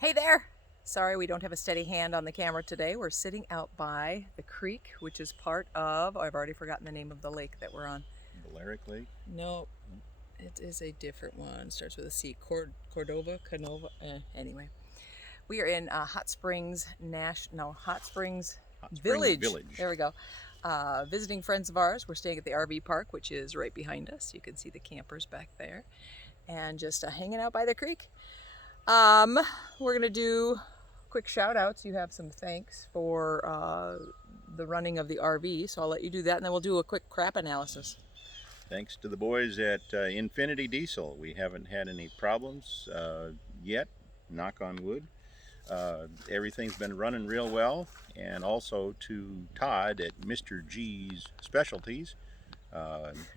Hey there! Sorry we don't have a steady hand on the camera today. We're sitting out by the creek, which is part of, I've already forgotten the name of the lake that we're on. Balearic Lake? No, it is a different one. Starts with a C. Cordova, Canova. Anyway, we are in Hot Springs Hot Springs Hot Springs Village. Village. There we go. Visiting friends of ours. We're staying at the RV park, which is right behind us. You can see the campers back there, and just hanging out by the creek. We're gonna do quick shout outs. You have some thanks for the running of the RV, so I'll let you do that, and then we'll do a quick crap analysis. Thanks to the boys at Infinity Diesel. We haven't had any problems yet, knock on wood. Everything's been running real well. And also to Todd at Mr. G's Specialties.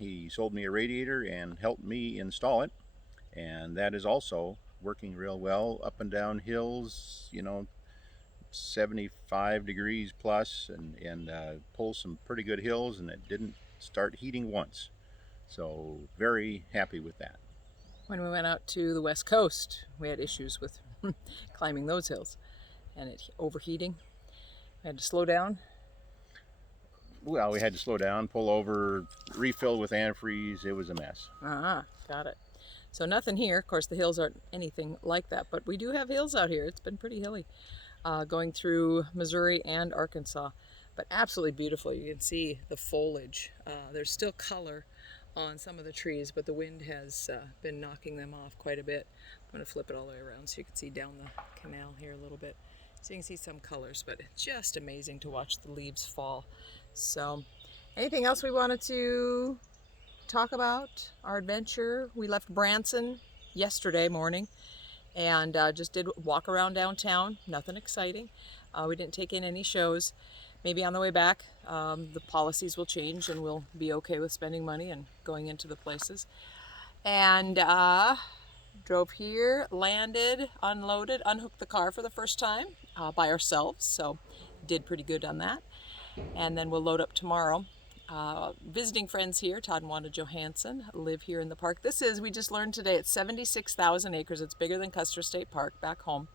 He sold me a radiator and helped me install it. And that is also working real well up and down hills, 75 degrees plus, and pull some pretty good hills, and it didn't start heating once. So very happy with that. When we went out to the West Coast, we had issues with climbing those hills and it overheating. We had to slow down. Well, we had to slow down, pull over, refill with antifreeze. It was a mess. Got it. So nothing here. Of course, the hills aren't anything like that, but we do have hills out here. It's been pretty hilly, going through Missouri and Arkansas, but absolutely beautiful. You can see the foliage. There's still color on some of the trees, but the wind has been knocking them off quite a bit. I'm going to flip it all the way around so you can see down the canal here a little bit. So you can see some colors, but it's just amazing to watch the leaves fall. So anything else we wanted to talk about? Our adventure. We left Branson yesterday morning and just did walk around downtown. Nothing exciting. We didn't take in any shows. Maybe on the way back, the policies will change and we'll be okay with spending money and going into the places. And drove here, landed, unloaded, unhooked the car for the first time by ourselves. So did pretty good on that. And then we'll load up tomorrow. Visiting friends here, Todd and Wanda Johansson, live here in the park. We just learned today, it's 76,000 acres. It's bigger than Custer State Park back home.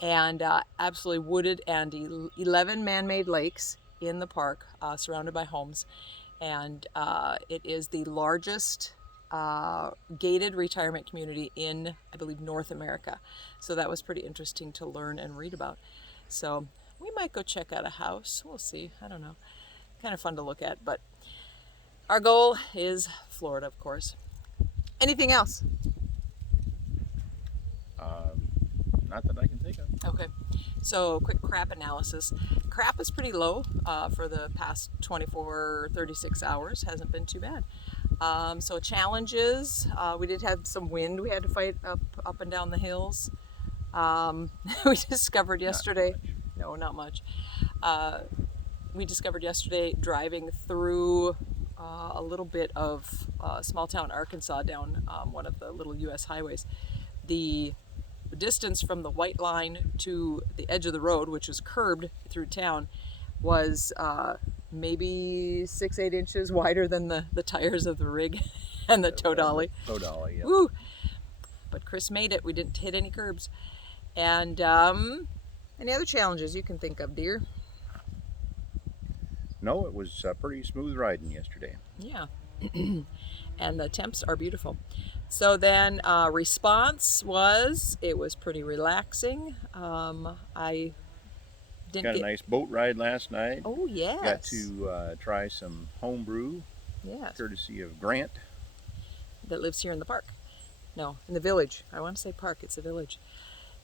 And absolutely wooded, and 11 man-made lakes in the park, surrounded by homes. And it is the largest gated retirement community in, I believe, North America. So that was pretty interesting to learn and read about. So we might go check out a house. We'll see. I don't know. Kind of fun to look at, but our goal is Florida, of course. Anything else? Not that I can think of. Okay, so quick crap analysis. Crap is pretty low for the past 24, 36 hours. Hasn't been too bad. So challenges, we did have some wind we had to fight up and down the hills. We discovered yesterday, not much. We discovered yesterday driving through a little bit of small town Arkansas down one of the little U.S. highways. The distance from the white line to the edge of the road, which was curbed through town, was maybe 6-8 inches wider than the tires of the rig and the tow dolly. Tow dolly, yeah. Woo! But Chris made it. We didn't hit any curbs. And any other challenges you can think of, dear? No, it was pretty smooth riding yesterday. Yeah. And the temps are beautiful. So then response was, it was pretty relaxing. I didn't Got a nice boat ride last night. Oh, yes. Got to try some home brew, Yes. courtesy of Grant. That lives here in the park. No, in the village. I want to say park, it's a village.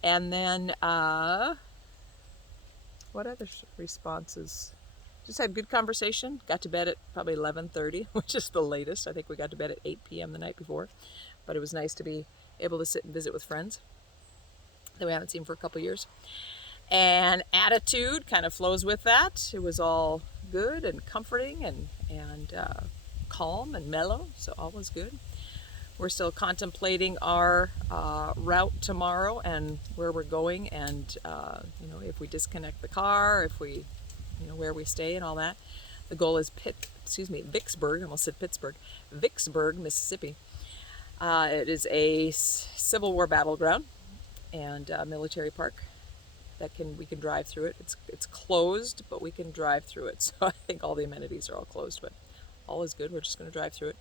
And then what other responses? Just had good conversation. Got to bed at probably 11:30, which is the latest. I think we got to bed at 8 p.m. the night before. But it was nice to be able to sit and visit with friends that we haven't seen for a couple years. And attitude kind of flows with that. It was all good and comforting and calm and mellow, so all was good. We're still contemplating our route tomorrow and where we're going, and if we disconnect the car, if we, where we stay and all that. The goal is Vicksburg. I almost said Pittsburgh. Vicksburg, Mississippi. It is a Civil War battleground, and military park that we can drive through it. It's closed, but we can drive through it. So I think all the amenities are all closed, but all is good. We're just going to drive through it.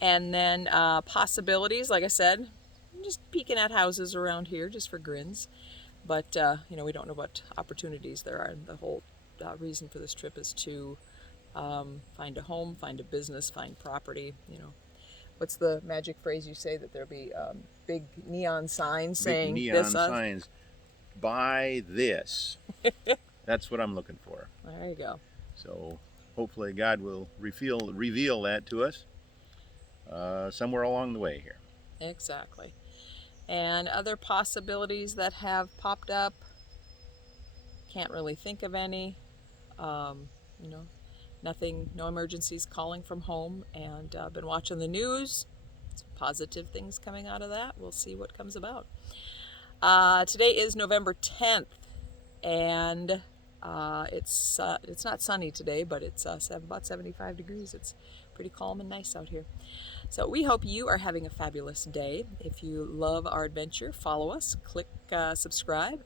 And then possibilities, like I said, I'm just peeking at houses around here just for grins. But we don't know what opportunities there are. And the whole reason for this trip is to find a home, find a business, find property. What's the magic phrase you say, that there'll be big neon signs saying Big neon this? signs. Buy this. That's what I'm looking for. There you go. So hopefully God will reveal that to us somewhere along the way here. Exactly. And other possibilities that have popped up, can't really think of any. Nothing, no emergencies calling from home, and been watching the news. Some positive things coming out of that. We'll see what comes about. Today is November 10th, and it's not sunny today, but it's about 75 degrees. It's pretty calm and nice out here. So we hope you are having a fabulous day. If you love our adventure, follow us, click subscribe,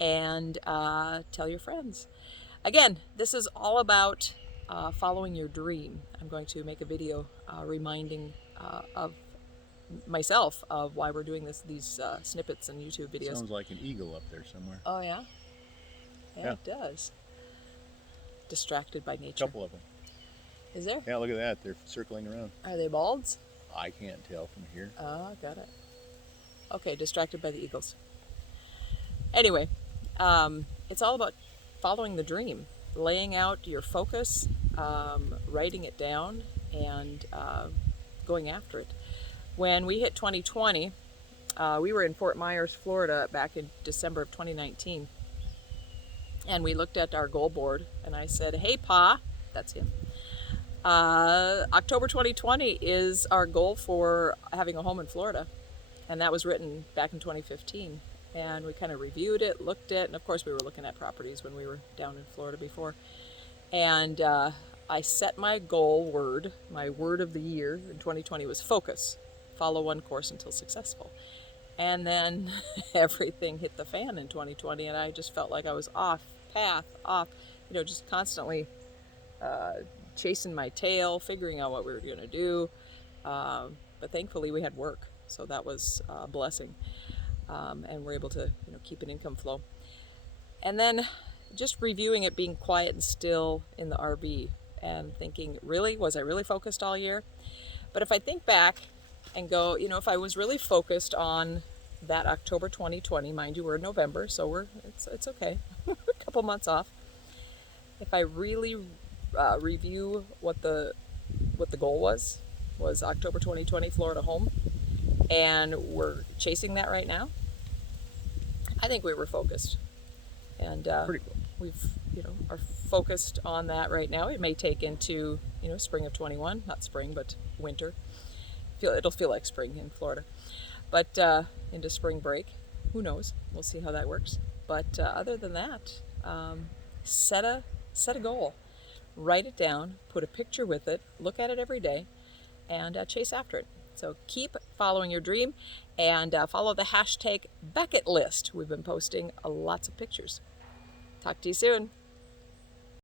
and tell your friends. Again, this is all about following your dream. I'm going to make a video reminding of myself of why we're doing these snippets and YouTube videos. Sounds like an eagle up there somewhere. Oh yeah? Yeah. It does. Distracted by A nature. couple of them. Is there? Yeah, look at that. They're circling around. Are they balds? I can't tell from here. Oh, got it. Okay, distracted by the eagles. Anyway, it's all about following the dream, laying out your focus, writing it down, and going after it. When we hit 2020, we were in Fort Myers, Florida back in December of 2019. And we looked at our goal board, and I said, "Hey, Pa," that's him. October 2020 is our goal for having a home in Florida. And that was written back in 2015. And we kind of reviewed it, looked at, and of course we were looking at properties when we were down in Florida before. And I set my goal word, my word of the year in 2020 was focus. Follow one course until successful. And then everything hit the fan in 2020, and I just felt like I was off path, just constantly chasing my tail, figuring out what we were going to do. But thankfully we had work, so that was a blessing. And we're able to keep an income flow. And then just reviewing it, being quiet and still in the RV and thinking, really, was I really focused all year? But if I think back and go, if I was really focused on that October 2020, mind you, we're in November, so it's okay. We're a couple months off. If I really review what the goal was October 2020 Florida home, and we're chasing that right now, I think we were focused. And Pretty cool. we've are focused on that right now. It may take into spring of 21, not spring but winter. It'll feel like spring in Florida, but into spring break, who knows? We'll see how that works. But other than that, set a goal, write it down, put a picture with it, look at it every day, and chase after it. So keep following your dream, and follow the hashtag Beckett List. We've been posting lots of pictures. Talk to you soon.